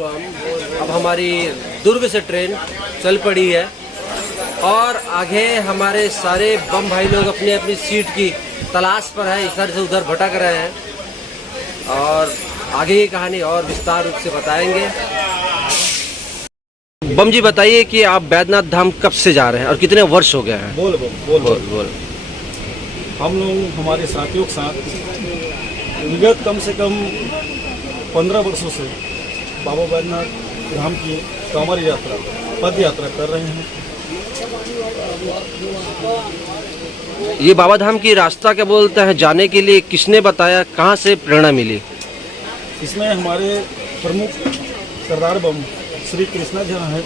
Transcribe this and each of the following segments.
अब हमारी दुर्ग से ट्रेन चल पड़ी है और आगे हमारे सारे बम भाई लोग अपनी अपनी सीट की तलाश पर है, इधर से उधर भटक रहे हैं और आगे की कहानी और विस्तार रूप से बताएंगे। बम जी बताइए कि आप बैद्यनाथ धाम कब से जा रहे हैं और कितने वर्ष हो गए हैं? बोल। हम लोग हमारे साथियों के साथ विगत कम से कम 15 वर्षों से बाबा बैद्यनाथ धाम की कांवड़ यात्रा, पद यात्रा कर रहे हैं। ये बाबा धाम की रास्ता क्या बोलते हैं जाने के लिए किसने बताया, कहाँ से प्रेरणा मिली? इसमें हमारे प्रमुख सरदार बम श्री कृष्णा जी हैं,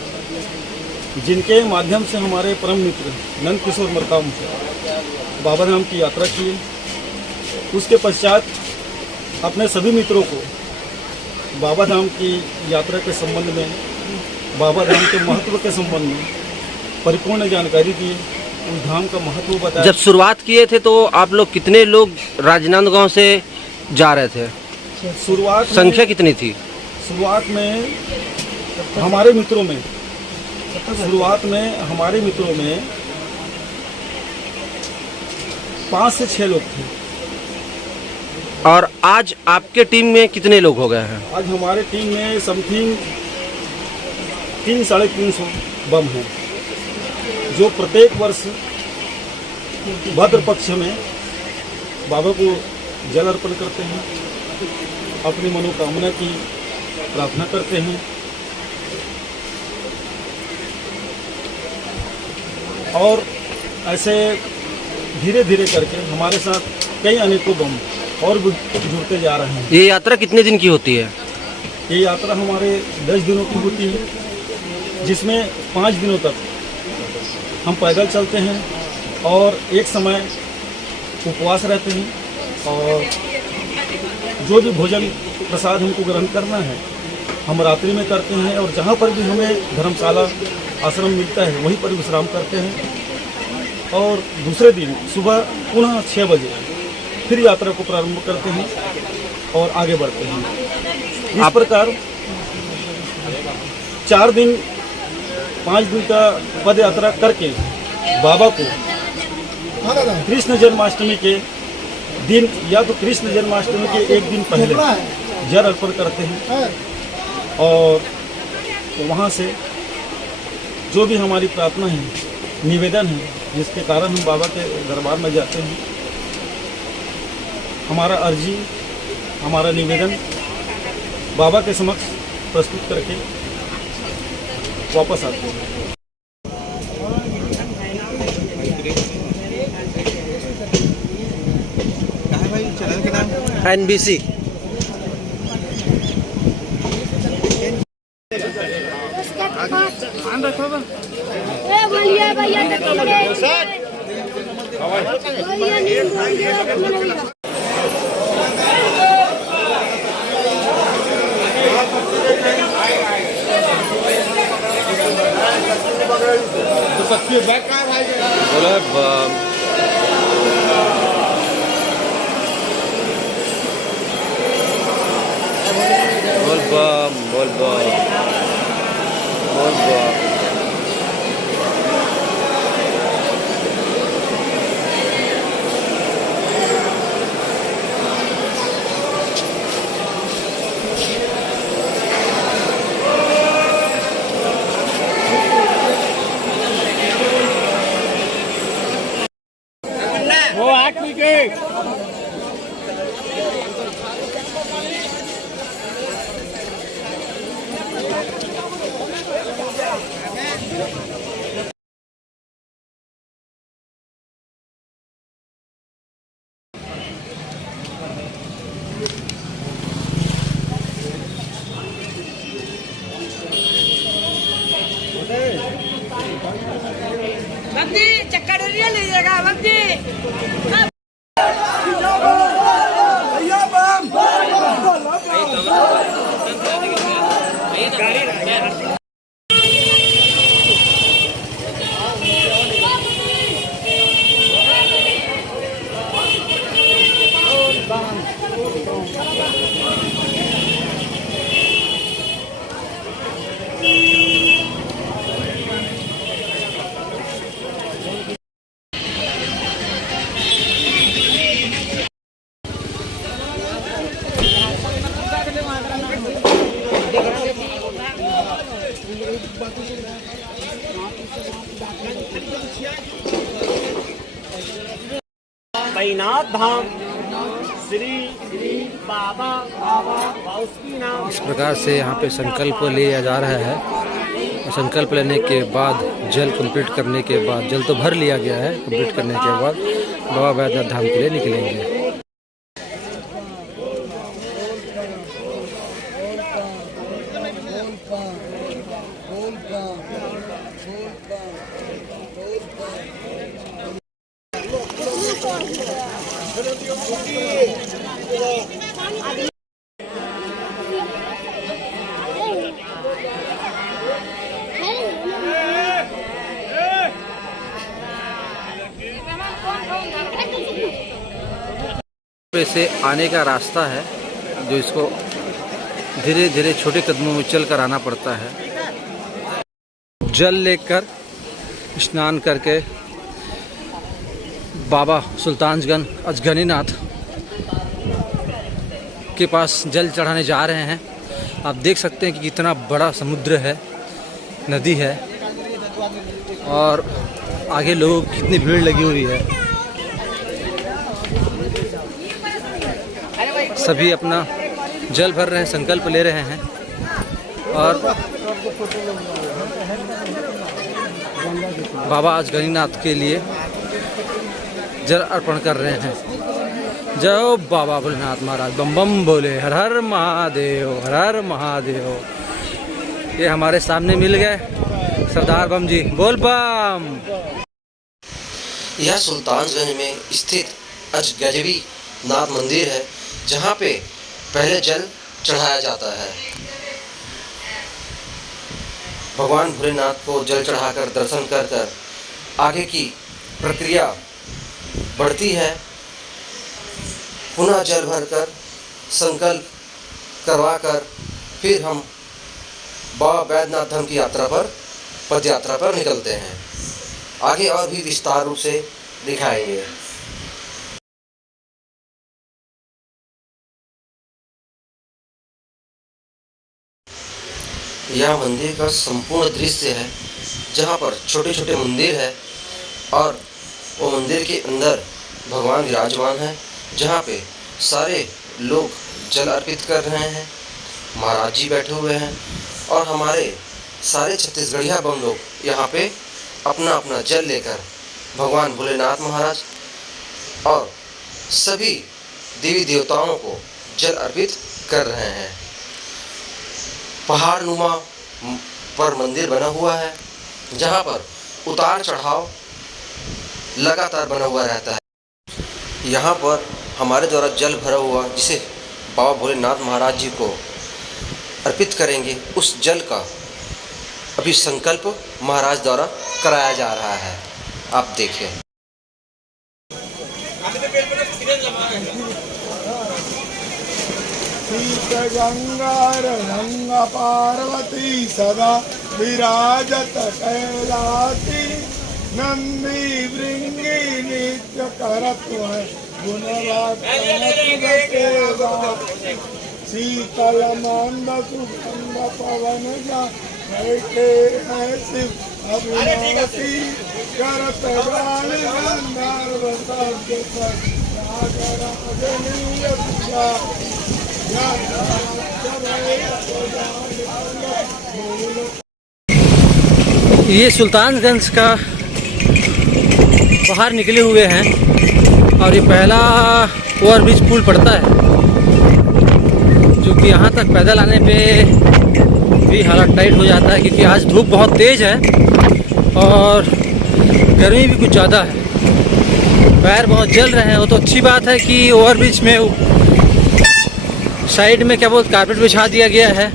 जिनके माध्यम से हमारे परम मित्र नंद किशोर मरकाम बाबा धाम की यात्रा की। उसके पश्चात अपने सभी मित्रों को बाबा धाम की यात्रा के संबंध में, बाबा धाम के महत्व के संबंध में परिपूर्ण जानकारी दी, उस धाम का महत्व बताया। जब शुरुआत किए थे तो आप लोग कितने लोग राजनांदगांव से जा रहे थे? संख्या कितनी थी? शुरुआत में हमारे मित्रों में 5 से 6 लोग थे। और आज आपके टीम में कितने लोग हो गए हैं? आज हमारे टीम में समथिंग 300-350 बम हैं, जो प्रत्येक वर्ष भद्र पक्ष में बाबा को जल अर्पण करते हैं, अपनी मनोकामना की प्रार्थना करते हैं और ऐसे धीरे धीरे करके हमारे साथ कई अनेकों बम और भी जुड़ते जा रहे हैं। ये यात्रा कितने दिन की होती है? ये यात्रा हमारे 10 दिनों की होती है, जिसमें 5 दिनों तक हम पैदल चलते हैं और एक समय उपवास रहते हैं और जो भी भोजन प्रसाद हमको ग्रहण करना है हम रात्रि में करते हैं और जहाँ पर भी हमें धर्मशाला आश्रम मिलता है वहीं पर विश्राम करते हैं और दूसरे दिन सुबह पुनः 6 बजे फिर यात्रा को प्रारंभ करते हैं और आगे बढ़ते हैं। इस प्रकार 4 दिन 5 दिन का पद यात्रा करके बाबा को कृष्ण जन्माष्टमी के दिन या तो कृष्ण जन्माष्टमी के एक दिन पहले जल अर्पण करते हैं और वहाँ से जो भी हमारी प्रार्थना है, निवेदन है, जिसके कारण हम बाबा के दरबार में जाते हैं, हमारा अर्जी, हमारा निवेदन बाबा के समक्ष प्रस्तुत करके वापस आते हैं। NBC बोल बम। वो 8 विकेट। बब्जी चक्कर डोरिया लीजिएगा बब्जी। बद्रीनाथ धाम श्री बाबा बासुकीनाथ। इस प्रकार से यहाँ पे संकल्प लिया जा रहा है। और संकल्प लेने के बाद जल कंप्लीट करने के बाद, जल तो भर लिया गया है, कंप्लीट करने के बाद बाबा बैद्यनाथ धाम के लिए निकलेंगे। से आने का रास्ता है जो इसको धीरे धीरे छोटे कदमों में चल कर आना पड़ता है। जल लेकर स्नान करके बाबा सुल्तानगंज अजगनीनाथ के पास जल चढ़ाने जा रहे हैं। आप देख सकते हैं कि कितना बड़ा समुद्र है, नदी है, और आगे लोगों की कितनी भीड़ लगी हुई है। सभी अपना जल भर रहे हैं, संकल्प ले रहे हैं और बाबा अजगनीनाथ के लिए जल अर्पण कर रहे हैं। जय बाबा भोलेनाथ महाराज, बम बम बोले, हर हर महादेव, हर हर महादेव। ये हमारे सामने मिल गए सरदार बम जी, बोल बम। यह सुल्तानगंज में स्थित अजगजबी नाथ मंदिर है, जहाँ पे पहले जल चढ़ाया जाता है। भगवान भोलेनाथ को जल चढ़ाकर दर्शन कर कर आगे की प्रक्रिया बढ़ती है। पुनः जल भरकर संकल्प करवाकर फिर हम बाबा बैद्यनाथ धाम की यात्रा पर, पद यात्रा पर निकलते हैं। आगे और भी विस्तार रूप से दिखाएंगे। यह मंदिर का संपूर्ण दृश्य है, जहाँ पर छोटे छोटे मंदिर है और वो मंदिर के अंदर भगवान विराजमान है, जहाँ पे सारे लोग जल अर्पित कर रहे हैं। महाराज जी बैठे हुए हैं और हमारे सारे छत्तीसगढ़िया बम लोग यहाँ पे अपना अपना जल लेकर भगवान भोलेनाथ महाराज और सभी देवी देवताओं को जल अर्पित कर रहे हैं। पहाड़ नुमा पर मंदिर बना हुआ है, जहाँ पर उतार चढ़ाव लगातार बना हुआ रहता है। यहाँ पर हमारे द्वारा जल भरा हुआ, जिसे बाबा भोलेनाथ महाराज जी को अर्पित करेंगे, उस जल का अभी संकल्प महाराज द्वारा कराया जा रहा है। आप देखें। गंगा पार्वती सदा विराजत कैलासी, नंदी भृंगी नित्य करत शीतल मंद सुगंध पवन जा बैठे हैं शिव अविनाशी, करत गाली गंधर्व शब्द पर रागराजनीय पूजा। ये सुल्तानगंज का बाहर निकले हुए हैं और ये पहला ओवरब्रिज पुल पड़ता है, जो कि यहाँ तक पैदल आने पे भी हालत टाइट हो जाता है, क्योंकि आज धूप बहुत तेज़ है और गर्मी भी कुछ ज़्यादा है। पैर बहुत जल रहे हैं। वो तो अच्छी बात है कि ओवरब्रिज में साइड में क्या बोलते कारपेट बिछा दिया गया है,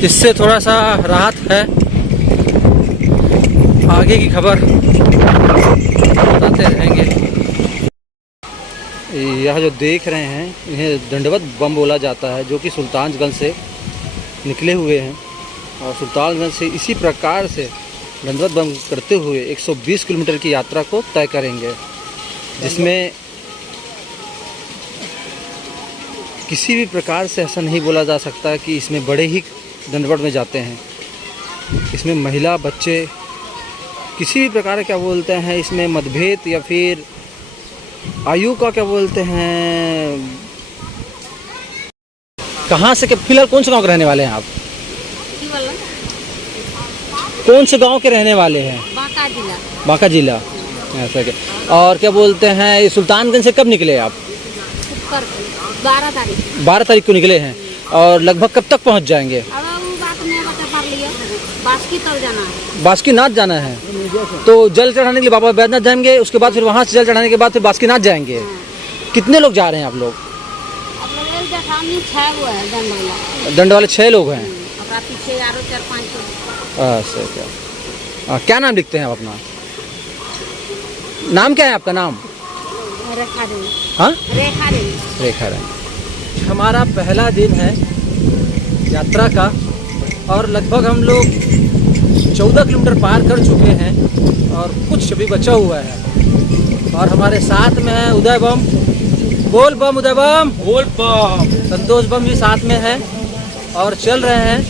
जिससे थोड़ा सा राहत है। आगे की खबर बताते रहेंगे। यह जो देख रहे हैं, इन्हें दंडवत बम बोला जाता है, जो कि सुल्तानगंज से निकले हुए हैं और सुल्तानगंज से इसी प्रकार से दंडवत बम करते हुए 120 किलोमीटर की यात्रा को तय करेंगे, जिसमें किसी भी प्रकार से ऐसा नहीं बोला जा सकता कि इसमें बड़े ही दंडवत में जाते हैं। इसमें महिला, बच्चे, किसी भी प्रकार क्या बोलते हैं, इसमें मतभेद या फिर आयु का क्या बोलते हैं, कहाँ से फिलहाल कौन से गांव के रहने वाले हैं आप? कौन से गांव के रहने वाले हैं? बांका जिला। बांका जिला, ऐसा के। और क्या बोलते हैं, सुल्तानगंज से कब निकले आप? 12 तारीख। 12 तारीख को निकले हैं और लगभग कब तक पहुंच जाएंगे? अब वो बात नहीं बता पा रही है, बासुकी तक जाना है। बासुकीनाथ जाना है, तो जल चढ़ाने के लिए बाबा बैद्यनाथ जाएंगे, उसके बाद फिर वहाँ से जल चढ़ाने के बाद फिर बासुकीनाथ जाएंगे। कितने लोग जा रहे हैं आप लोग? अब लोग एक जठानी 6 वो है दंड वाला। दंड वाले 6 लोग हैं। अपना पीछे यारो 4-5 अच्छा क्या क्या नाम लिखते हैं आप अपना? नाम क्या है आपका नाम? रेखा देवी। हाँ, रेखा देवी। रेखा रानी। हमारा पहला दिन है यात्रा का और लगभग हम लोग 14 किलोमीटर पार कर चुके हैं और कुछ अभी बचा हुआ है। और हमारे साथ में है उदय बम, बोल बम, उदय बम, बोल बम, संतोष बम भी साथ में है और चल रहे हैं।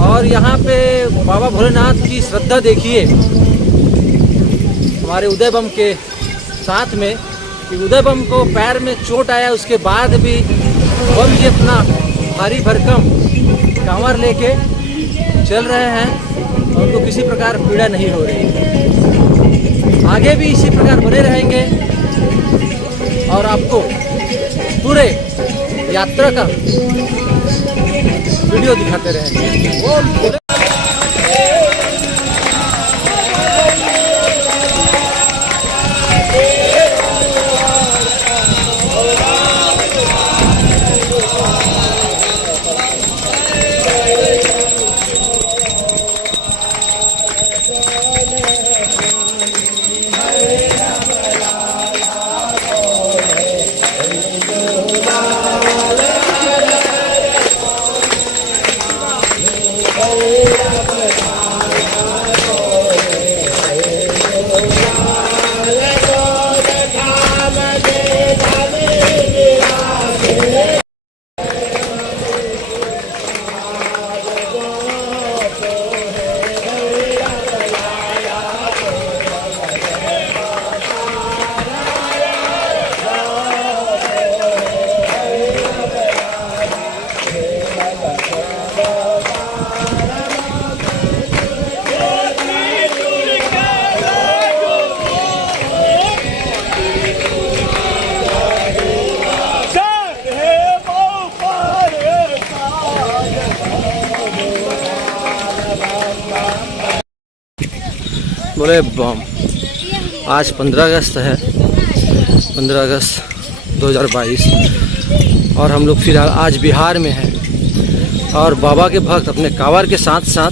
और यहाँ पे बाबा भोलेनाथ की श्रद्धा देखिए हमारे उदय बम के साथ में, कि उदय बम को पैर में चोट आया उसके बाद भी बम जी अपना भारी भरकम कांवर लेके चल रहे हैं और उनको किसी प्रकार पीड़ा नहीं हो रही। आगे भी इसी प्रकार बने रहेंगे और आपको पूरे यात्रा का वीडियो दिखाते रहेंगे। बोले बम। आज 15 अगस्त है, 15 अगस्त 2022 और हम लोग फिलहाल आज बिहार में हैं और बाबा के भक्त अपने कांवर के साथ साथ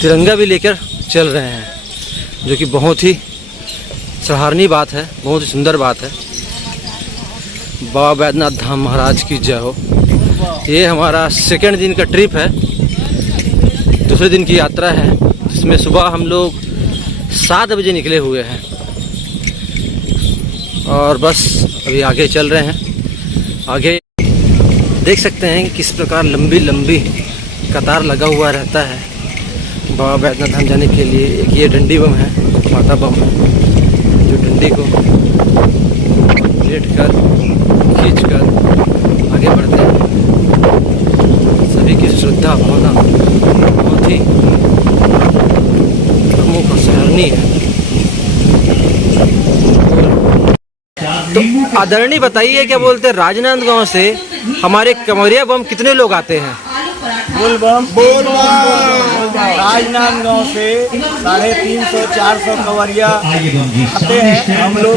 तिरंगा भी लेकर चल रहे हैं, जो कि बहुत ही सराहनीय बात है, बहुत ही सुंदर बात है। बाबा बैद्यनाथ धाम महाराज की जय हो। ये हमारा सेकेंड दिन का ट्रिप है, दूसरे दिन की यात्रा है, जिसमें सुबह हम लोग 7 बजे निकले हुए हैं और बस अभी आगे चल रहे हैं। आगे देख सकते हैं कि किस प्रकार लंबी लंबी कतार लगा हुआ रहता है बाबा बैद्यनाथ धाम जाने के लिए। एक ये डंडी बम है, माता बम है, जो डंडी को लेट कर खींच कर आगे बढ़ते हैं। सभी की श्रद्धा भावना बहुत ही प्रमुख और सराहनीय है। तो आदरणीय बताइए, क्या बोलते हैं, राजनांदगांव से हमारे कंवरिया बम कितने लोग आते हैं? बोल बम राजनांदगांव से 350-400 कंवरिया आते हैं। हम लोग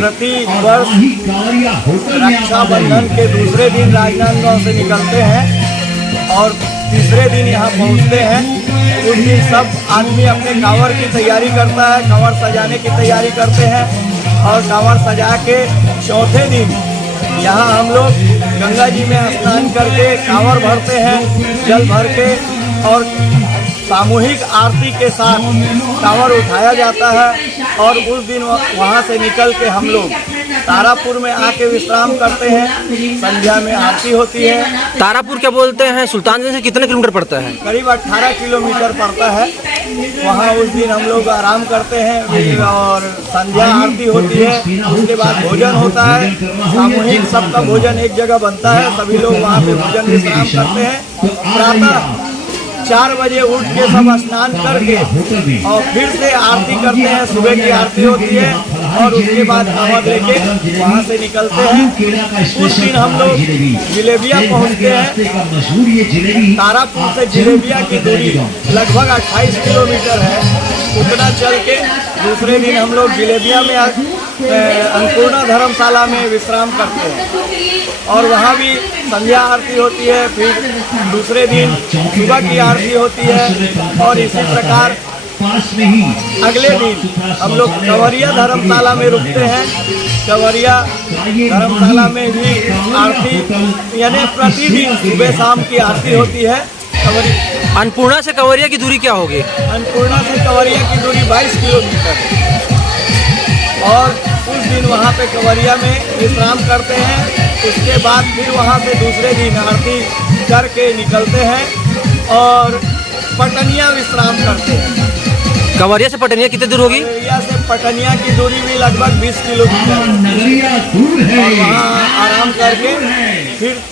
प्रति वर्ष रक्षाबंधन के दूसरे दिन राजनांदगांव से निकलते हैं और तीसरे दिन यहाँ पहुँचते हैं। उस दिन सब आदमी अपने कांवर की तैयारी करता है, कांवर सजाने की तैयारी करते हैं और कांवर सजा के चौथे दिन यहाँ हम लोग गंगा जी में स्नान करके कांवर भरते हैं, जल भर के, और सामूहिक आरती के साथ कांवर उठाया जाता है। और उस दिन वहाँ से निकल के हम लोग तारापुर में आके विश्राम करते हैं। संध्या में आरती होती है। तारापुर क्या बोलते हैं, सुल्तानगंज से कितने किलोमीटर पड़ता है? करीब 18 किलोमीटर पड़ता है। वहाँ उस दिन हम लोग आराम करते हैं और संध्या आरती होती है। उसके बाद भोजन होता है, सामूहिक सबका भोजन एक जगह बनता है। सभी लोग वहाँ पे भोजन विश्राम करते हैं। प्रातः 4 बजे उठ के सब स्नान करके और फिर से आरती करते हैं। सुबह की आरती होती है और उसके बाद कांवड़ लेके वहाँ से निकलते हैं। उस दिन हम लोग जिलेबिया पहुँचते हैं। तारापुर से जिलेबिया की दूरी लगभग 28 किलोमीटर है। उतना चल के दूसरे दिन हम लोग जिलेबिया में अन्नपूर्णा धर्मशाला में विश्राम करते हैं और वहाँ भी संध्या आरती होती है। फिर दूसरे दिन सुबह की आरती होती है और इसी प्रकार अगले दिन हम लोग कंवरिया धर्मशाला में रुकते हैं। कंवरिया धर्मशाला में भी आरती यानी प्रतिदिन सुबह शाम की आरती होती है। अन्नपूर्णा से कंवरिया की दूरी क्या होगी? अन्नपूर्णा से कंवरिया की दूरी 22 किलोमीटर है और उस दिन वहाँ पे कंवरिया में विश्राम करते हैं। उसके बाद फिर वहाँ से दूसरे दिन आरती करके निकलते हैं और पटनिया विश्राम करते हैं। कंवरिया से पटनिया कितनी दूर होगी? कंवरिया से पटनिया की दूरी भी लगभग 20 किलोमीटर है और वहाँ आराम करके फिर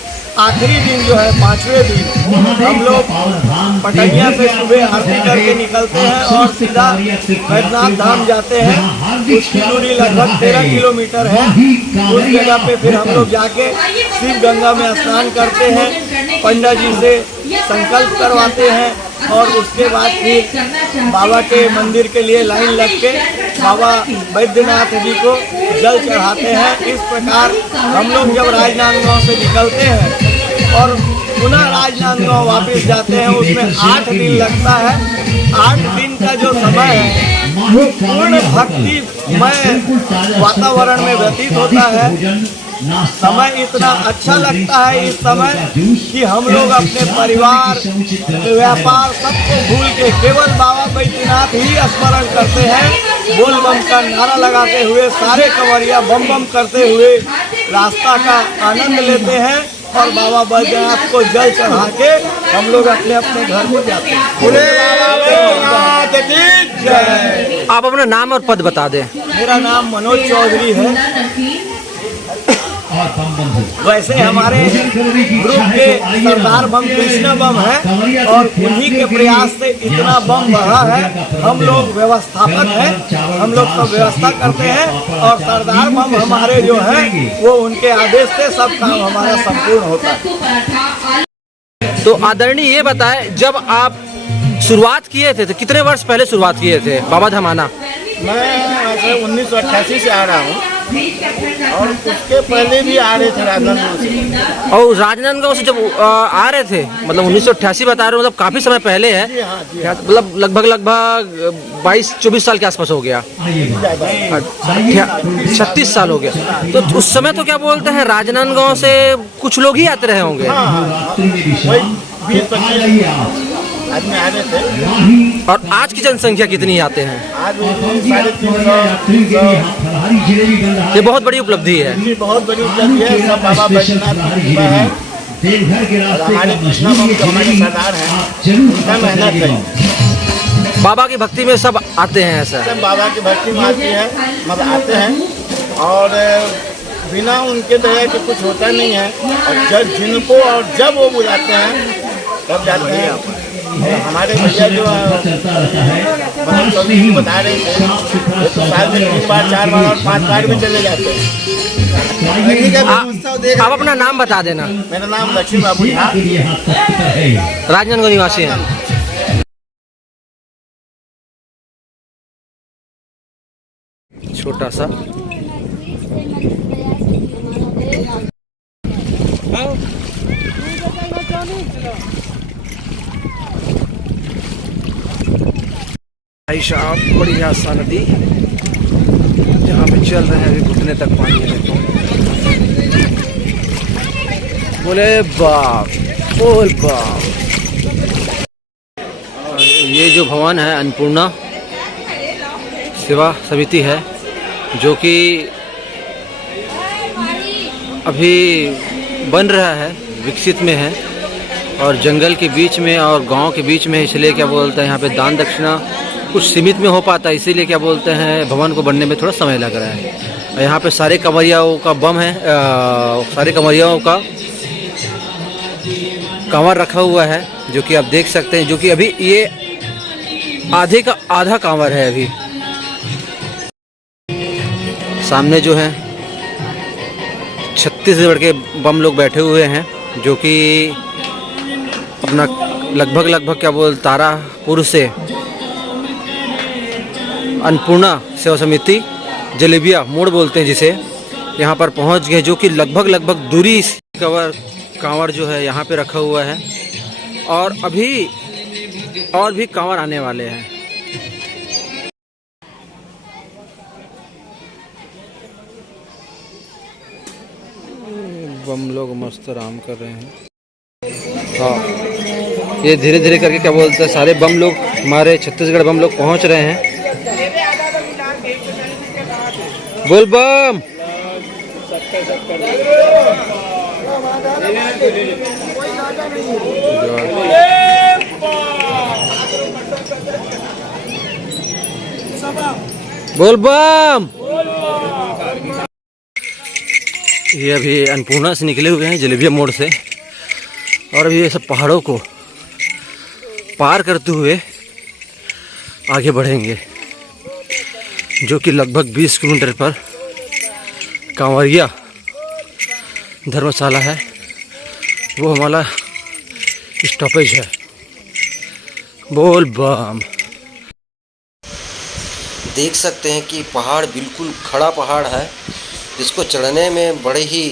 आखिरी दिन जो है 5वें दिन हम लोग पटनिया से सुबह आरती करके निकलते हैं और सीधा बैद्यनाथ धाम जाते हैं। उसकी दूरी लगभग 13 किलोमीटर है। उस जगह पे फिर हम लोग जाके शिव गंगा में स्नान करते हैं, पंडित जी से संकल्प करवाते हैं और उसके बाद फिर बाबा के मंदिर के लिए लाइन लग के बाबा बैद्यनाथ जी को जल चढ़ाते हैं। इस प्रकार हम लोग जब राजनांदगांव से निकलते हैं और पुनः राजनांदगांव वापस जाते हैं, उसमें 8 दिन लगता है। 8 दिन का जो समय है वो पूर्ण भक्तिमय वातावरण में व्यतीत होता है। समय इतना अच्छा लगता है इस समय कि हम लोग अपने परिवार व्यापार सबको भूल के केवल बाबा बैद्यनाथ ही स्मरण करते हैं। बोल बम का नारा लगाते हुए सारे कंवरिया बम बम करते हुए रास्ता का आनंद लेते हैं और बाबा बैद्यनाथ को जल चढ़ा के हम लोग अपने अपने घर को जाते हैं। आप अपना नाम और पद बता दें। मेरा नाम मनोज चौधरी है। वैसे हमारे ग्रुप के सरदार बम कृष्ण बम है और उन्हीं के प्रयास से इतना बम बढ़ा है। हम लोग व्यवस्थापक हैं, हम लोग सब व्यवस्था करते हैं और सरदार बम हमारे जो है वो उनके आदेश से सब काम हमारा संपूर्ण होता है। तो आदरणीय ये बताएं, जब आप शुरुआत किए थे तो कितने वर्ष पहले शुरुआत किए थे बाबा धाम आना? मैं 1988 से आ रहा हूँ और उसके पहले भी आ रहे थे राजनांदगांव से। और राजनांदगांव से जब आ रहे थे, मतलब 1988 बता रहे हो, मतलब काफी समय पहले है। मतलब लगभग 22-24 साल के आसपास हो गया। 36 साल हो गया। तो उस समय तो क्या बोलते हैं, राजनांदगांव से कुछ लोग ही आते रहे होंगे। आदमी आ रहे थे। और आज की जनसंख्या कितनी आते हैं? आज 350 ये बहुत बड़ी उपलब्धि है। बहुत बड़ी उपलब्धि है। सब बाबा बैद्यनाथ की कृपा है। हमारे कृष्णा बम जो हमारे सरदार हैं उनका मेहनत है। बाबा की भक्ति में सब आते हैं ऐसा? सब बाबा की भक्ति में आती है, मतलब आते हैं और बिना उनके दया के कुछ होता नहीं है। और जब जिनको और जब वो बुलाते हैं तब जाते हैं। हमारे भैया जो बता रहे थे तो साल में 3 बार 4 बार और 5 बार भी चले जाते हैं। आप अपना नाम बता देना। मेरा नाम लक्ष्मी बाबू झा, राजनांदगांव निवासी हैं। छोटा सा भाई साहब, बढ़िया सा नदी जहाँ पे चल रहे हैं, अभी घुटने तक पानी है। देखो, बोले बाप, बोल बाप। ये जो भवन है अन्नपूर्णा सेवा समिति है, जो कि अभी बन रहा है, विकसित में है और जंगल के बीच में और गांव के बीच में, इसलिए क्या बोलते हैं यहाँ पे दान दक्षिणा कुछ सीमित में हो पाता है, इसीलिए क्या बोलते हैं भवन को बनने में थोड़ा समय लग रहा है। और यहाँ पे सारे कंवरियाओं का बम है, सारे कंवरियाओं का कांवर रखा हुआ है, जो कि आप देख सकते हैं, जो कि अभी ये आधे का आधा कांवर है। अभी सामने जो है छत्तीसगढ़ के बम लोग बैठे हुए हैं, जो कि अपना लगभग क्या बोल तारापुर से अन्नपूर्णा सेवा समिति जलेबिया मोड़ बोलते हैं जिसे, यहाँ पर पहुँच गए, जो कि लगभग दूरी कांवर जो है यहाँ पे रखा हुआ है और अभी और भी कांवर आने वाले हैं। बम लोग मस्त आराम कर रहे हैं। हाँ, ये धीरे धीरे करके क्या बोलते हैं सारे बम लोग, हमारे छत्तीसगढ़ बम लोग पहुंच रहे हैं। बोल बम। बोल बम। ये अभी अन्नपूर्णा से निकले हुए हैं, जलेबिया मोड़ से, और अभी ये सब पहाड़ों को पार करते हुए आगे बढ़ेंगे, जो कि लगभग 20 किलोमीटर पर कांवरिया धर्मशाला है, वो हमारा स्टॉपेज है। बोल बम। देख सकते हैं कि पहाड़ बिल्कुल खड़ा पहाड़ है, जिसको चढ़ने में बड़े ही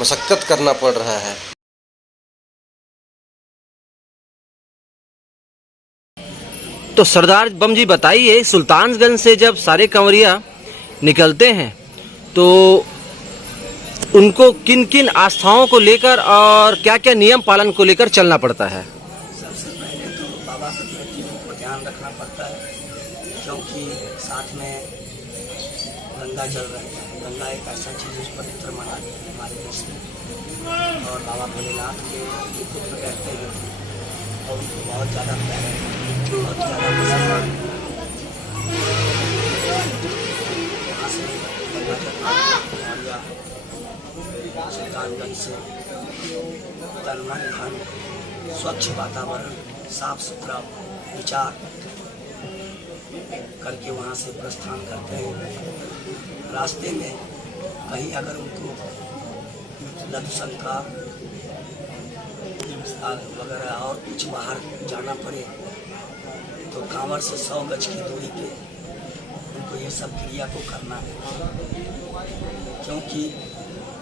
मशक्क़त करना पड़ रहा है। तो सरदार बम जी बताइए, सुल्तानगंज से जब सारे कांवरिया निकलते हैं तो उनको किन किन आस्थाओं को लेकर और क्या क्या नियम पालन को लेकर चलना पड़ता है? सबसे पहले तो बाबा के प्रतियों को ध्यान रखना पड़ता है, क्योंकि साथ में गंगा जल रहा है। गंगा एक ऐसा चीज़ उस पवित्र माना है हमारे देश में, और बाबा भोलेनाथ के पुत्र कहते हैं और उनको बहुत ज़्यादा प्यार है, बहुत ज़्यादा पसंद है। वहाँ से गंगा जल और सुल्तानगंज से तरुणा धन, स्वच्छ वातावरण, साफ सुथरा विचार करके वहाँ से प्रस्थान करते हैं। रास्ते में कहीं अगर उनको लघु शंका वगैरह और कुछ बाहर जाना पड़े तो कांवर से 100 गज की दूरी पे उनको ये सब क्रिया को करना है, क्योंकि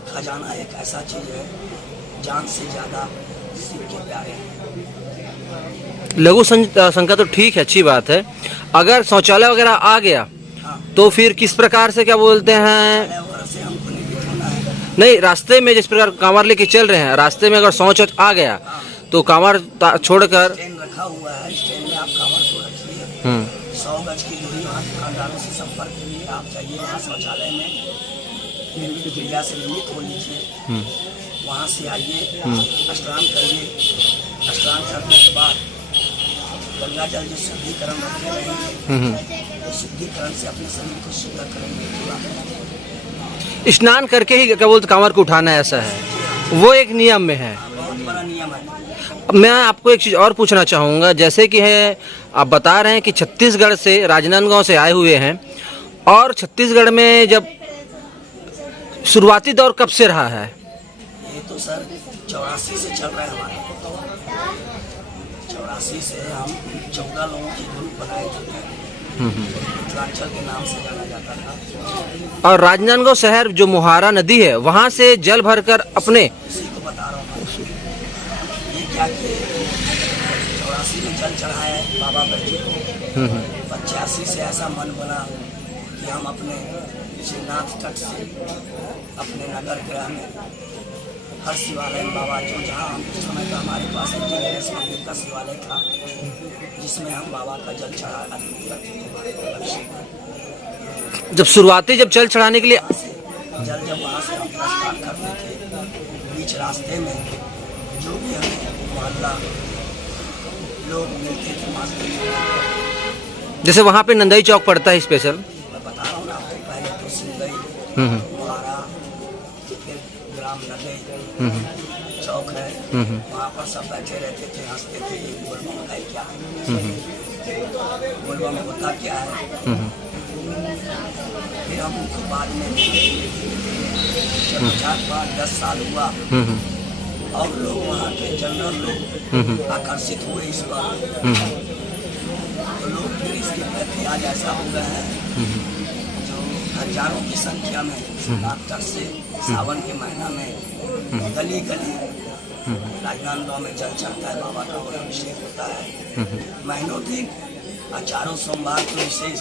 खजाना एक ऐसा चीज़ है, जान से ज़्यादा शिव के प्यारे हैं। लघु शंका तो ठीक है, अच्छी बात है। अगर शौचालय वगैरह आ गया तो फिर किस प्रकार से क्या बोलते हैं? से हमको निवृत्त होना है। नहीं, रास्ते में जिस प्रकार कांवर लेके चल रहे हैं, रास्ते में अगर शौच आ गया तो कांवर छोड़कर स्टैंड रखा हुआ है, स्टैंड में आप कांवर को रखिए, 100 गज की दूरी वहाँ दुकानदारों से संपर्क के लिए आप जाइए, वहाँ शौचालय में निर्मित क्रिया से निर्मित हो लीजिए, वहाँ से आइए, स्नान करिए, स्नान करने के बाद गंगा जल जो शुद्धिकरण रखे रहेंगे, उस शुद्धिकरण से अपने शरीर को शुद्ध करेंगे पूरा। स्नान करके ही क्या बोलते कांवर को उठाना है, ऐसा है, वो एक नियम में है। बहुत बड़ा नियम है। अब मैं आपको एक चीज़ और पूछना चाहूँगा, जैसे कि है आप बता रहे हैं कि छत्तीसगढ़ से, राजनांदगांव से आए हुए हैं, और छत्तीसगढ़ में जब शुरुआती दौर कब से रहा है? ये तो सर 84 से चल रहा है हमारा। 84 से हम 14 लोगों की ग्रुप बनाए थे, उत्तरांचल के नाम से जाना जाता था। और राजनांदगांव शहर जो मोहारा नदी है, वहाँ से जल भरकर अपने उसी को बता रहा हूँ ये क्या किए। 84 में जल चढ़ाया है बाबा बच्चे को। 85 से ऐसा मन बना कि हम अपने श्रीनाथ तट से अपने नगर ग्रह में हर शिवालय बाबा जो जहाँ हम उस समय का हमारे पास एक गणेश मंदिर का शिवालय था, जिसमें हम बाबा का जल चढ़ा अर्पित करते थे। जब शुरुआती जब जल चढ़ाने के लिए जल जब वहाँ से हम प्रस्थान करते थे बीच रास्ते में जो भी हमें मोहल्ला लोग मिलते थे मास्टर, जैसे वहाँ पे नंदाई चौक पड़ता है स्पेशल। मैं बता रहा हूँ ना आपको, पहले तो सिंगई मुहारा, फिर ग्राम नगे चौक है, वहाँ पर सब बैठे रहते थे, हंसते थे, बोलबम है क्या है, बोलबम होता क्या है। फिर हम उनको बाद में 4-5-10 साल हुआ और लोग वहाँ के जनरल लोग आकर्षित हुए इस बार, तो लोग फिर इसके प्रति आज ऐसा हो गए हैं जो हजारों की संख्या में डॉक्टर से सावन के महीना में गली गली राजनांदगांव में जल चढ़ता है, बाबा का और अभिषेक होता है महीनों दिन। और चारों सोमवार तो विशेष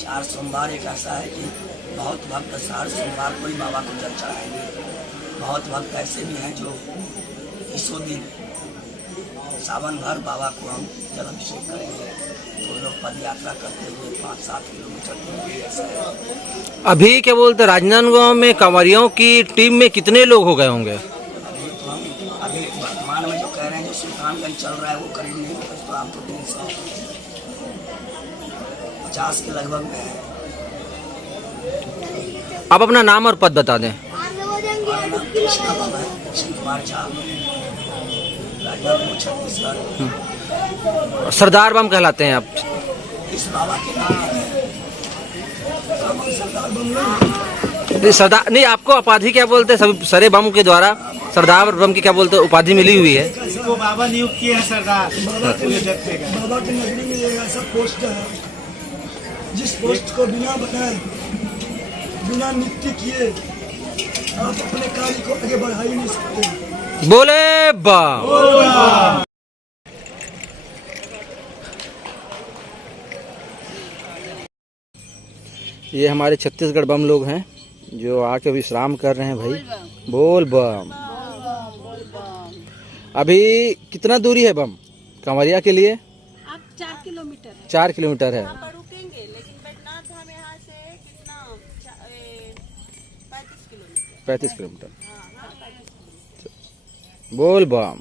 4 सोमवार एक ऐसा है कि बहुत भक्त हर सोमवार को ही बाबा को जल चढ़ाएंगे। बहुत भक्त ऐसे भी हैं जो इसो दिन सावन भर बाबा को हम जल अभिषेक करेंगे, तो लोग पद यात्रा करते हुए 5-7 किलोमीटर दूर भी ऐसा है। अभी क्या बोलते राजनांदगांव में कांवरियों की टीम में कितने लोग हो गए होंगे? अभी तो हम अभी वर्तमान में जो कह रहे हैं जो सुल्तानगंज चल रहा है वो करीब नहीं होता, तो आप तो 350 के लगभग में है। आप अपना नाम और पद बता दें। हमारा नाम कृष्णा बाबा है, कृष्ण कुमार झा, राजनांदगांव छत्तीसगढ़। सरदार बम कहलाते हैं आप। इस बाबा के नाम है सरदार बम नहीं सरदार नहीं, आपको उपाधि क्या बोलते हैं? सभी सारे बम के द्वारा सरदार बम की क्या बोलते हैं उपाधि मिली हुई है। इसको बाबा नियुक्त किए हैं सरदार। बाबा की नगरी में एक ऐसा पोस्ट है जिस पोस्ट को बिना बनाए बिना नियुक्ति किए आप अपने कार्य को आगे बढ़ा ही नहीं सकते। बोले बम। ये हमारे छत्तीसगढ़ बम लोग हैं जो आके विश्राम कर रहे हैं भाई। बोल बम। अभी कितना दूरी है बम कांवरिया के लिए? आप 4 किलोमीटर है। 4 किलोमीटर है। रुकेंगे लेकिन बैद्यनाथ धाम यहाँ से कितना 35 किलोमीटर। 35 किलोमीटर। बोल बम।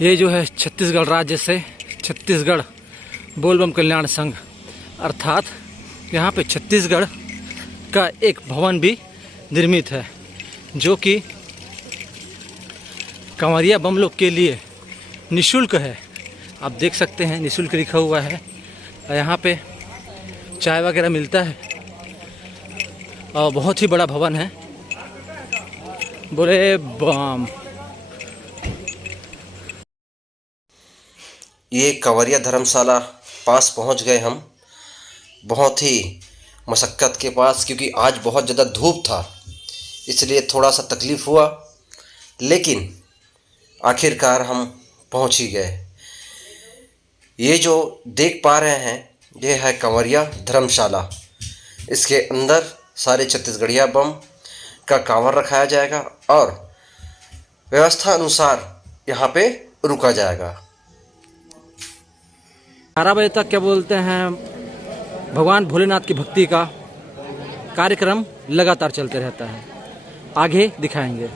ये जो है छत्तीसगढ़ राज्य से छत्तीसगढ़ बोल बम कल्याण संघ, अर्थात यहाँ पे छत्तीसगढ़ का एक भवन भी निर्मित है जो कि कांवरिया बम लोग के लिए निःशुल्क है। आप देख सकते हैं निःशुल्क लिखा हुआ है। यहाँ पे चाय वगैरह मिलता है और बहुत ही बड़ा भवन है। बोले बम। ये कंवरिया धर्मशाला पास पहुंच गए हम, बहुत ही मशक्क़त के पास, क्योंकि आज बहुत ज़्यादा धूप था इसलिए थोड़ा सा तकलीफ़ हुआ, लेकिन आखिरकार हम पहुंच ही गए। ये जो देख पा रहे हैं ये है कंवरिया धर्मशाला। इसके अंदर सारे छत्तीसगढ़िया बम का कांवर रखाया जाएगा और व्यवस्था अनुसार यहाँ पे रुका जाएगा। 12 बजे तक क्या बोलते हैं भगवान भोलेनाथ की भक्ति का कार्यक्रम लगातार चलते रहता है। आगे दिखाएंगे।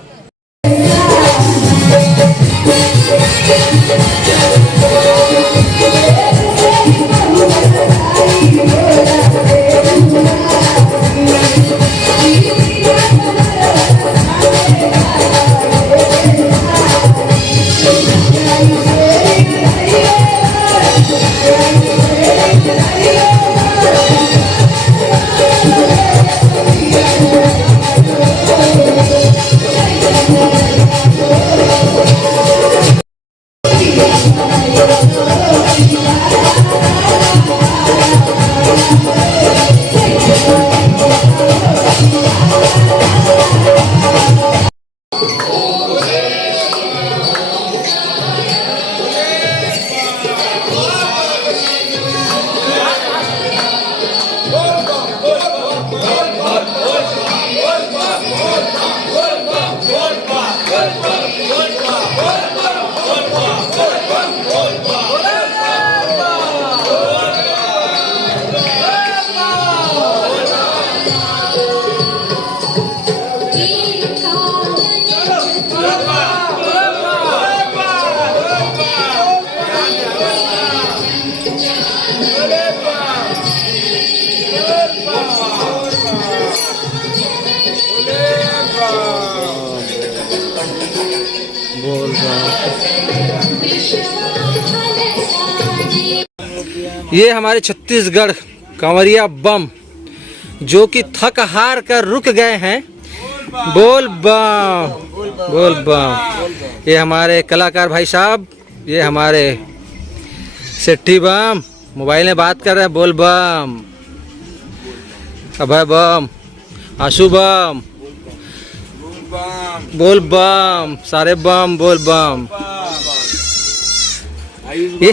बोल बम। ये हमारे छत्तीसगढ़ कंवरिया बम जो कि थक हार कर रुक गए हैं। बोल बम, बोल बम। ये हमारे कलाकार भाई साहब, ये हमारे सेट्टी बम मोबाइल में बात कर रहे हैं। बोल बम, अभय बम, आशु बम, बोल बम, सारे बम बोल बम। ये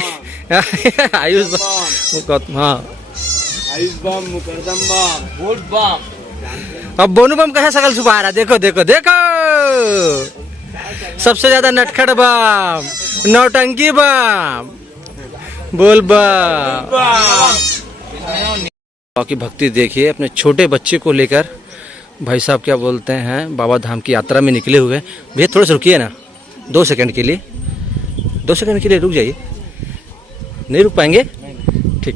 आयुष बम, हाँ आयुष बम, मुकरदम बम, बोल बम। अब बोनू बम कहाँ सकल छुपा रहा है? देखो देखो देखो, सबसे ज्यादा नटखट बम, नौटंकी बम, बोल बम। की भक्ति देखिए, अपने छोटे बच्चे को लेकर भाई साहब क्या बोलते हैं बाबा धाम की यात्रा में निकले हुए। भैया थोड़ा सा रुकिए ना, 2 सेकंड के लिए, 2 सेकंड के लिए रुक जाइए। नहीं रुक पाएंगे? ठीक।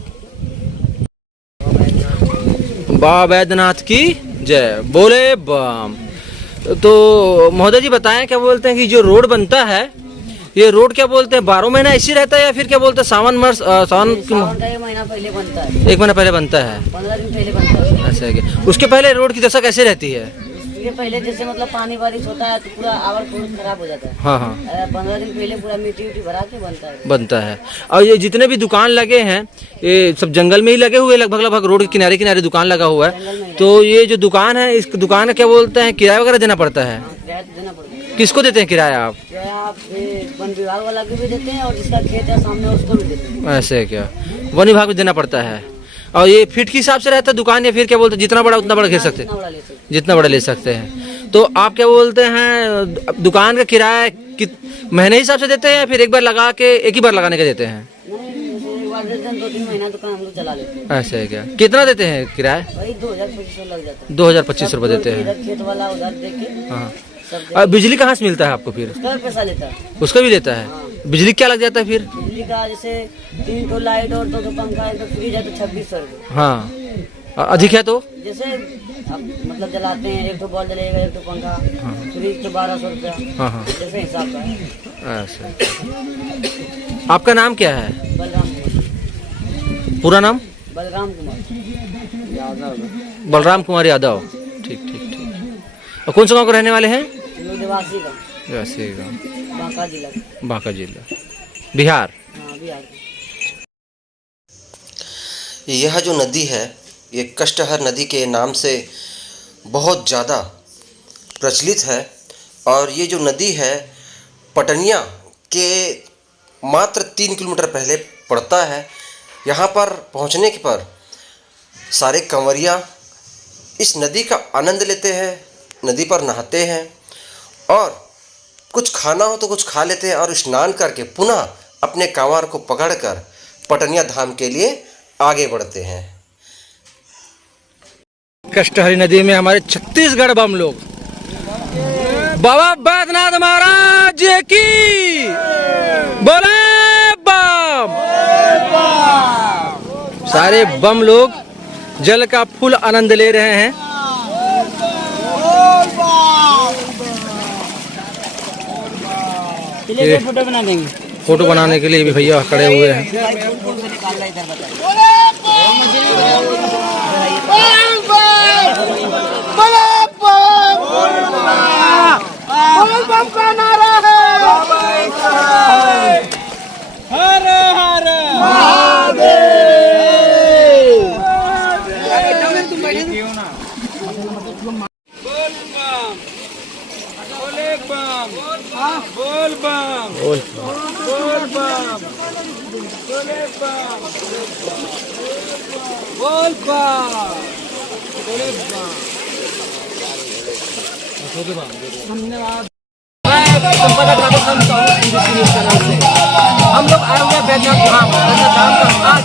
बाबा बैद्यनाथ की जय, बोले बम। तो महोदय जी बताएं, क्या बोलते हैं कि जो रोड बनता है, ये रोड क्या बोलते हैं 12 महीना ऐसी रहता है या फिर क्या बोलते हैं सावन महीना पहले बनता है, 1 महीना पहले बनता है, 15 दिन पहले बनता है। ऐसा है क्या? उसके पहले रोड की दशा कैसे रहती है? उसके पहले जैसे मतलब पानी बारिश होता है तो पूरा आवड़ खराब हो जाता है। हाँ हाँ, 15 दिन पहले पूरा मिट्टी भरा के बनता है। और ये जितने भी दुकान लगे हैं ये सब जंगल में ही लगे हुए, लगभग रोड के किनारे किनारे दुकान लगा हुआ है। तो ये जो दुकान है, इस दुकान का क्या बोलते हैं किराया वगैरह देना पड़ता है? किराया तो देना पड़ता है। किसको देते हैं किराया आप? किराया आप वन विभाग वाला को भी देते हैं और जिसका खेत है सामने उसको भी देते हैं। ऐसे है क्या? वन विभाग को देना पड़ता है। और ये फीट के हिसाब से रहता है दुकान या फिर क्या बोलते हैं जितना बड़ा उतना बड़ा घेर सकते हैं? जितना बड़ा ले सकते हैं। तो आप क्या बोलते हैं दुकान का किराया महीने हिसाब से देते हैं या फिर एक बार लगा के एक ही बार लगाने का देते हैं? 2-3 महीना दुकान हम लोग चला लेते हैं। ऐसे है क्या? कितना देते हैं किराया? वही 2025 लग जाता है। 2025 रुपये देते हैं। इधर खेत वाला उधर देके हाँ। और बिजली कहाँ से मिलता है आपको फिर? उसका पैसा लेता है। उसका भी लेता है? बिजली क्या लग जाता है फिर? बिजली का जैसे 3 ठो लाइट और 2 पंखा है तो फ्रीज है तो 2600 रुपये। हाँ, और अधिक है तो? जैसे अब मतलब जलाते हैं 1 ठो बॉल जलेगा 1 ठो पंखा, फ्रीज तो 1200 रुपया। हाँ हाँ, जैसे हिसाब का है। ऐसा। आपका नाम क्या है? बलराम कुमार। पूरा नाम? बलराम कुमार यादव। बलराम कुमार यादव। ठीक ठीक ठीक। और कौन सा गाँव के रहने वाले हैं? निवासी का बांका जिला। बांका जिला, बिहार। हाँ, बिहार। यह जो नदी है ये कष्टहर नदी के नाम से बहुत ज़्यादा प्रचलित है। और ये जो नदी है पटनिया के मात्र 3 किलोमीटर पहले पड़ता है। यहाँ पर पहुँचने के पर सारे कंवरिया इस नदी का आनंद लेते हैं, नदी पर नहाते हैं और कुछ खाना हो तो कुछ खा लेते हैं और स्नान करके पुनः अपने कांवर को पकड़कर पटनिया धाम के लिए आगे बढ़ते हैं। कष्टहरी नदी में हमारे छत्तीसगढ़ बम लोग, बाबा बैद्यनाथ महाराज की बोले बम। सारे बम लोग जल का फुल आनंद ले रहे हैं। चलिए फोटो बना देंगे। फोटो बनाने के लिए भी भैया खड़े हुए हैं। हर हर बोल बम, बोल बम, बोले बम, बोल बम, बोले बम। हम लोग आए हुए बैद्यनाथ धाम का आज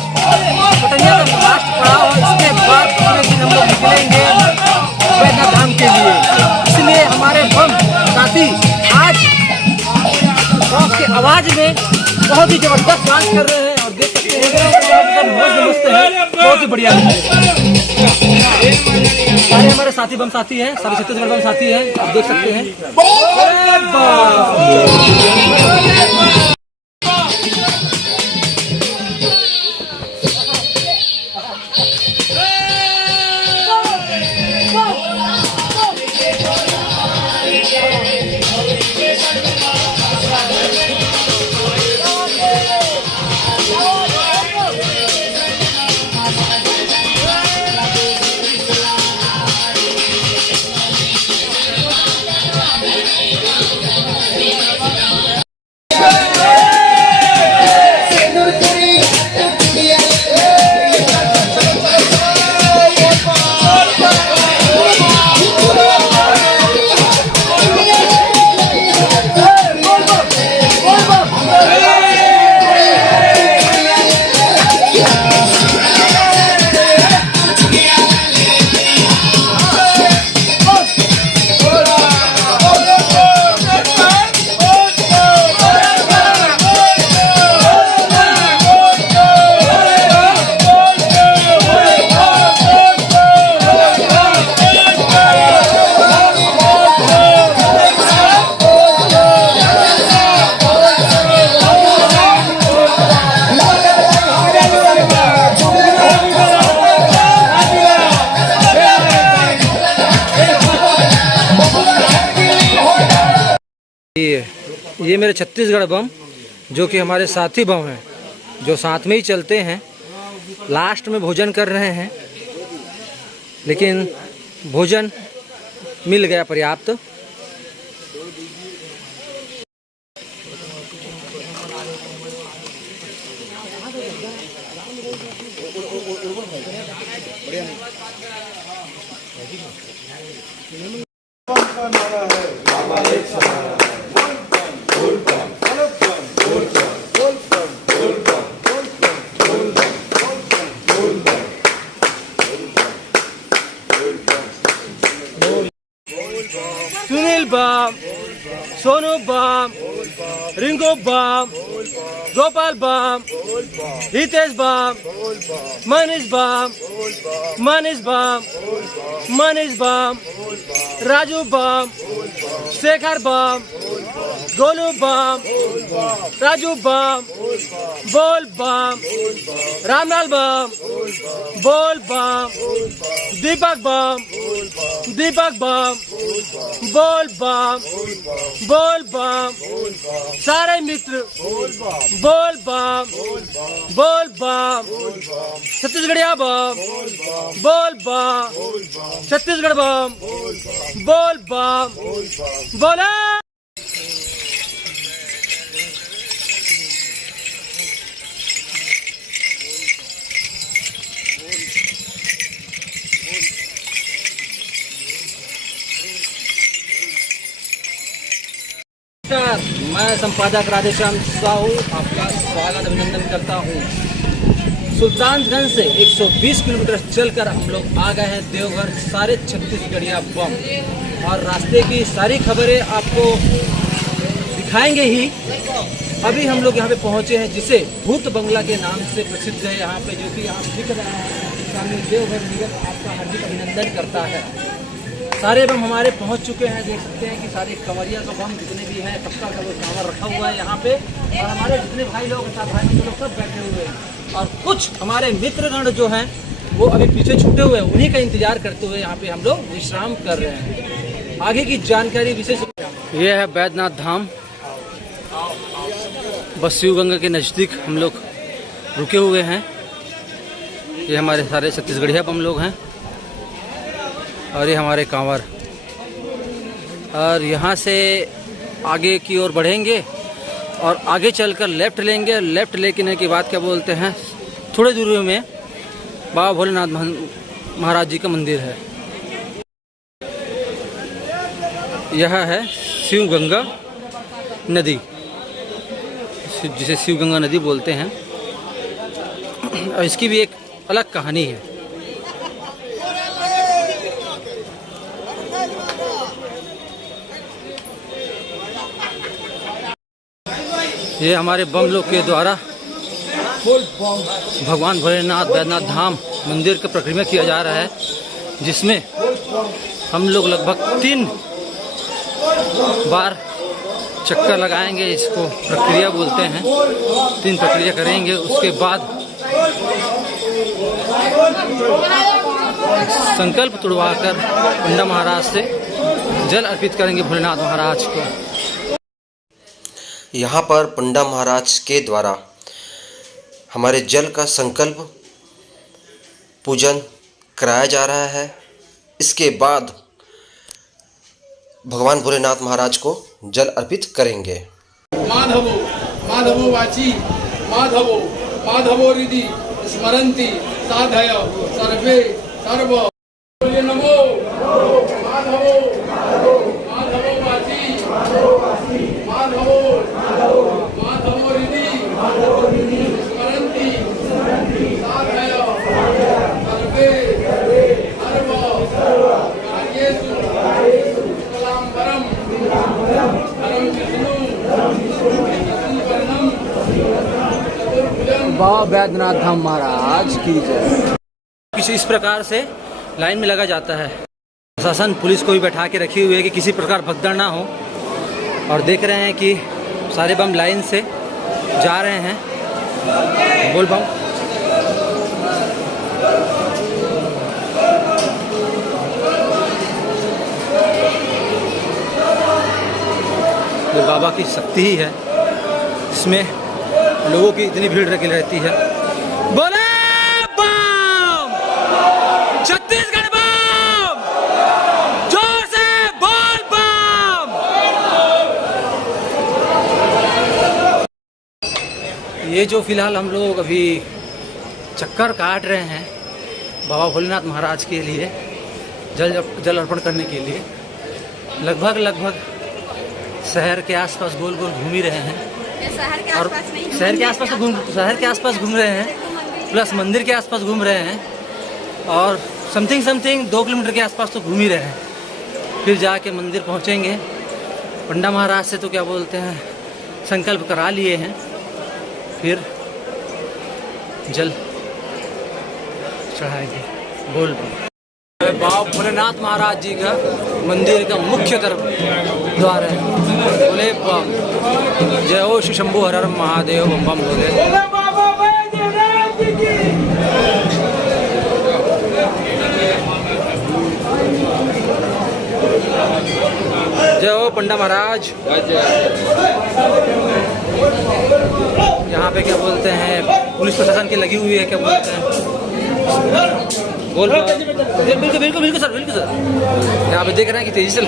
पटनिया का लास्ट पड़ाव है। इसके बाद पूरे दिन हम लोग निकलेंगे बैद्यनाथ धाम के लिए। इसलिए हमारे बम साथी आज बॉक्स के आवाज में बहुत ही जबरदस्त डांस कर रहे हैं और देख सकते हैं सब मस्त हैं, बहुत ही बढ़िया। सारे हमारे साथी बम साथी हैं, सारे छत्तीसगढ़ बम साथी हैं, आप देख सकते हैं। ये मेरे छत्तीसगढ़ बम जो कि हमारे साथी बम हैं, जो साथ में ही चलते हैं। लास्ट में भोजन कर रहे हैं, लेकिन भोजन मिल गया पर्याप्त। सुनील बम, सोनू बम, रिंकू बम, गोपाल बम, हितेश बम, मनीष बम, मनीष बम, मनीष बम, राजू बम, शेखर बम, गोलू बम, राजू बम, बोल बम, रामलाल बम, बोल बम, दीपक बम, दीपक बम, बोल बम, बोल बम, सारे मित्र बोल बम, बोल बम, छत्तीसगढ़िया बम, बोल बम, छत्तीसगढ़ बम, बोल बम, बोले। मैं संपादक राधेश्याम साहू आपका स्वागत अभिनंदन करता हूँ। सुल्तानगंज से 120 किलोमीटर चलकर हम लोग आ गए हैं देवघर, सारे छत्तीसगढ़िया बम, और रास्ते की सारी खबरें आपको दिखाएंगे ही। अभी हम लोग यहाँ पे पहुँचे हैं, जिसे भूत बंगला के नाम से प्रसिद्ध है यहाँ पे, जो कि यहाँ दिख रहा है सामने। देवघर निगम आपका हार्दिक अभिनंदन करता है। सारे बम हमारे पहुंच चुके हैं, देख सकते हैं कि सारे कंवरिया का बम जितने भी हैं, सबका सब कांवर रखा हुआ है यहाँ पे, और हमारे जितने भाई लोग साथ भाई लोग सब बैठे हुए हैं। और कुछ हमारे मित्रगण जो हैं वो अभी पीछे छूटे हुए हैं, उन्हीं का इंतजार करते हुए यहाँ पे हम लोग विश्राम कर रहे हैं। आगे की जानकारी विशेष ये है बैद्यनाथ धाम, बस शिव गंगा के नज़दीक हम लोग रुके हुए हैं। ये हमारे सारे छत्तीसगढ़िया बम लोग हैं, और ये हमारे कांवर। और यहाँ से आगे की ओर बढ़ेंगे और आगे चलकर लेफ़्ट लेंगे। लेफ़्ट लेने के बाद क्या बोलते हैं, थोड़ी दूरी में बाबा भोलेनाथ महाराज जी का मंदिर है। यह है शिव गंगा नदी, जिसे शिव गंगा नदी बोलते हैं, और इसकी भी एक अलग कहानी है। ये हमारे बम लोग के द्वारा भगवान भोलेनाथ बैद्यनाथ धाम मंदिर का प्रक्रिया किया जा रहा है। जिसमें हम लोग लगभग 3 बार चक्कर लगाएंगे। इसको प्रक्रिया बोलते हैं। 3 प्रक्रिया करेंगे, उसके बाद संकल्प तुड़वाकर पंडा महाराज से जल अर्पित करेंगे भोलेनाथ महाराज को। यहाँ पर पंडा महाराज के द्वारा हमारे जल का संकल्प पूजन कराया जा रहा है। इसके बाद भगवान भोलेनाथ महाराज को जल अर्पित करेंगे। माधवो माधवो वाची माधवो माधवो हृदि स्मरन्ति साधय सर्वे सर्व नमो माधवो माधवो वाची माधवो माधवो हृदि स्मरन्ति साधय सर्वे सर्व कार्येषु कलाम्बरम परम बाबा बैद्यनाथ धाम महाराज की जय। किसी इस प्रकार से लाइन में लगा जाता है। प्रशासन पुलिस को भी बैठा के रखी हुई है कि किसी प्रकार भगदड़ ना हो। और देख रहे हैं कि सारे बम लाइन से जा रहे हैं। बोल बम। ये बाबा की शक्ति ही है, इसमें लोगों की इतनी भीड़ लगी रहती है। बोले बम, छत्तीसगढ़ बम, जोर से बोल बम। ये जो फिलहाल हम लोग अभी चक्कर काट रहे हैं बाबा भोलेनाथ महाराज के लिए जल अर्पण करने के लिए, लगभग शहर के आसपास गोल गोल घूम ही रहे हैं। और शहर के आसपास घूम रहे हैं, प्लस मंदिर के आसपास घूम रहे हैं, और समथिंग 2 किलोमीटर के आसपास तो घूम ही रहे हैं। फिर जाके मंदिर पहुंचेंगे। पंडा महाराज से तो क्या बोलते हैं, संकल्प करा लिए हैं। फिर जल चढ़ाएंगे। बोल बाबा भोलेनाथ महाराज जी का मंदिर का मुख्य द्वार है। बोले जय हो श्री शंभु हर हर महादेव बम बम बोले। जय हो पंडा महाराज। यहाँ पे क्या बोलते हैं, पुलिस प्रशासन की लगी हुई है, क्या बोलते हैं, बोल बिल्कुल सर। यहाँ पे देख रहे हैं कि तेजी से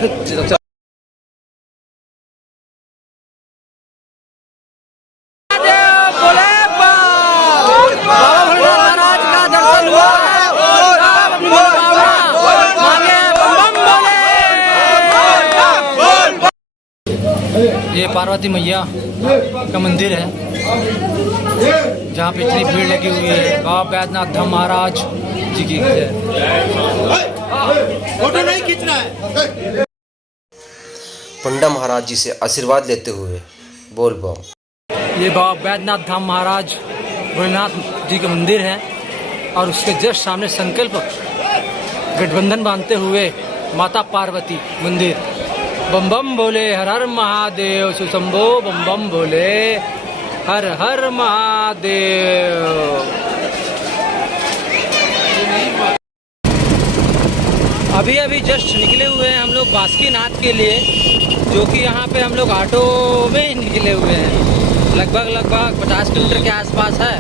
ये पार्वती मैया का मंदिर है, जहाँ पे इतनी भीड़ लगी हुई है। बाबा बैद्यनाथ धाम महाराज जी की जय। फोटो नहीं खींचना है। पंडा महाराज जी से आशीर्वाद लेते हुए बोल बम। ये बाबा बैद्यनाथ धाम महाराज भोलेनाथ जी का मंदिर है, और उसके जस्ट सामने संकल्प गठबंधन बांधते हुए माता पार्वती मंदिर। बम बम बोले हर हर महादेव सुशंभो बम बम बोले हर हर महादेव। अभी जस्ट निकले हुए हैं हम लोग बासुकीनाथ के लिए, जो कि यहाँ पे हम लोग ऑटो में निकले हुए हैं। लगभग 50 किलोमीटर के आसपास है।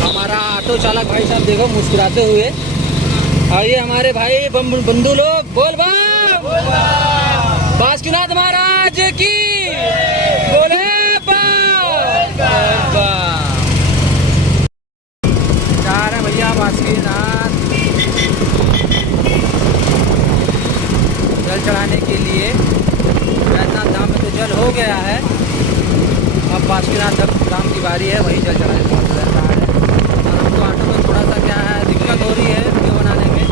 हमारा ऑटो चालक भाई साहब देखो मुस्कुराते हुए, और ये हमारे भाई बंधु लोग बोल बम। बासुकीनाथ महाराज की बोले जा रहे भैया बासुकीनाथ जल चढ़ाने के लिए। बैद्यनाथ धाम में तो जल हो गया है, अब बासुकीनाथ धाम की बारी है, वही जल चढ़ाने पहुँच रहा है। और हमको ऑटो में थोड़ा सा क्या है, दिक्कत हो रही है वीडियो बनाने में।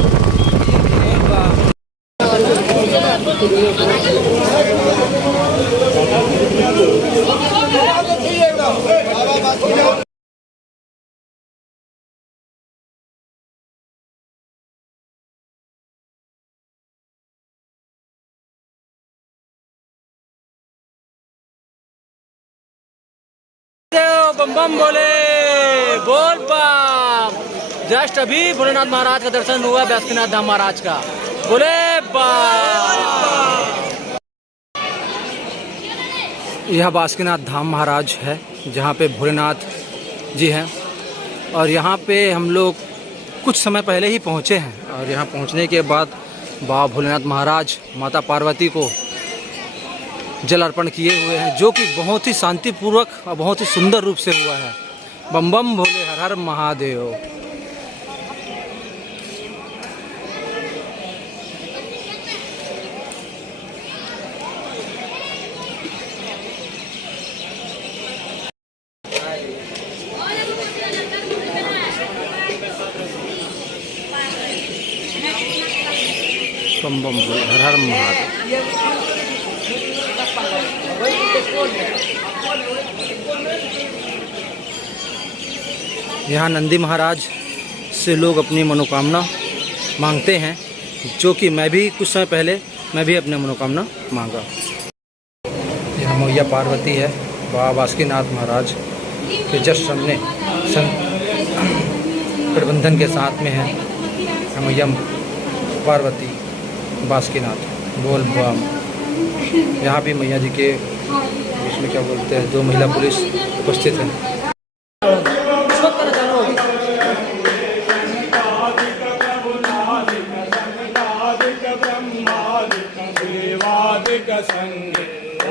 बम बम बोले, बोल बम। जस्ट अभी भोलेनाथ महाराज का दर्शन हुआ, बासुकीनाथ धाम महाराज का। बोले बम। यह बासुकीनाथ धाम महाराज है जहाँ पे भोलेनाथ जी हैं, और यहाँ पे हम लोग कुछ समय पहले ही पहुँचे हैं। और यहाँ पहुँचने के बाद बाबा भोलेनाथ महाराज माता पार्वती को जल अर्पण किए हुए हैं, जो कि बहुत ही शांतिपूर्वक और बहुत ही सुंदर रूप से हुआ है। बम बम भोले, हर हर महादेव। बम बम भोले, हर हर महादेव। यहाँ नंदी महाराज से लोग अपनी मनोकामना मांगते हैं, जो कि मैं भी कुछ समय पहले मैं भी अपनी मनोकामना मांगा। यहाँ मैया पार्वती है, बाबा बासुकीनाथ महाराज के जस्ट सामने प्रबंधन के साथ में है मैया पार्वती बासुकीनाथ। बोल बम। यहाँ भी मैया जी के इसमें क्या बोलते हैं, 2 महिला पुलिस उपस्थित हैं।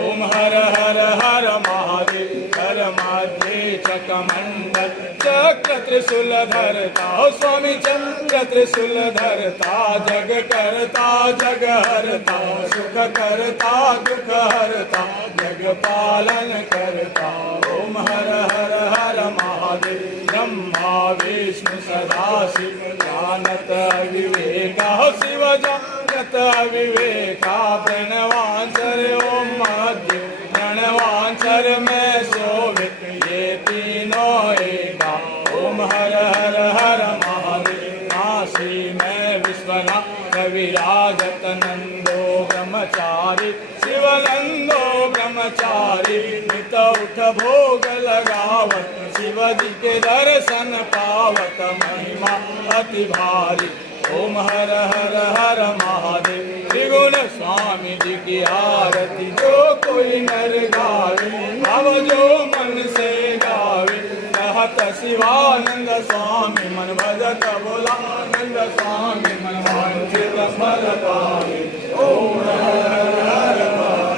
ओम हर हर हर महादेव, हर माधे चकमंडल चक्र त्रिशूल धरता, स्वामी चक्र त्रिशूल धरता, जग करता जग हरता, सुख करता दुख हरता, जग पालन करता। ओम हर हर हर महादेव, ब्रह्मा विष्णु सदा शिव, जानत विवेका शिव जानत विवेका, प्रणवांचर ओम मध्य प्रणवांचर में शोभित, ये तीनों एका। ओम हर हर हर महादेव, काशी में विश्वनाथ विराजत, नंदो ब्रह्मचारी शिवनंदो ब्रह्मचारी, नित उठ भोग लगावत, शिवजी के दर्शन पावत, महिमा अति भारी। ओम हर हर हर महादेव, त्रिगुण स्वामी जी की आरती जो कोई नर गावे, भाव जो मन से गावे, रहत शिवानंद स्वामी मन भजत, भोलानंद स्वामी मन वांछित फल पावे। ओम हर हर महादेव।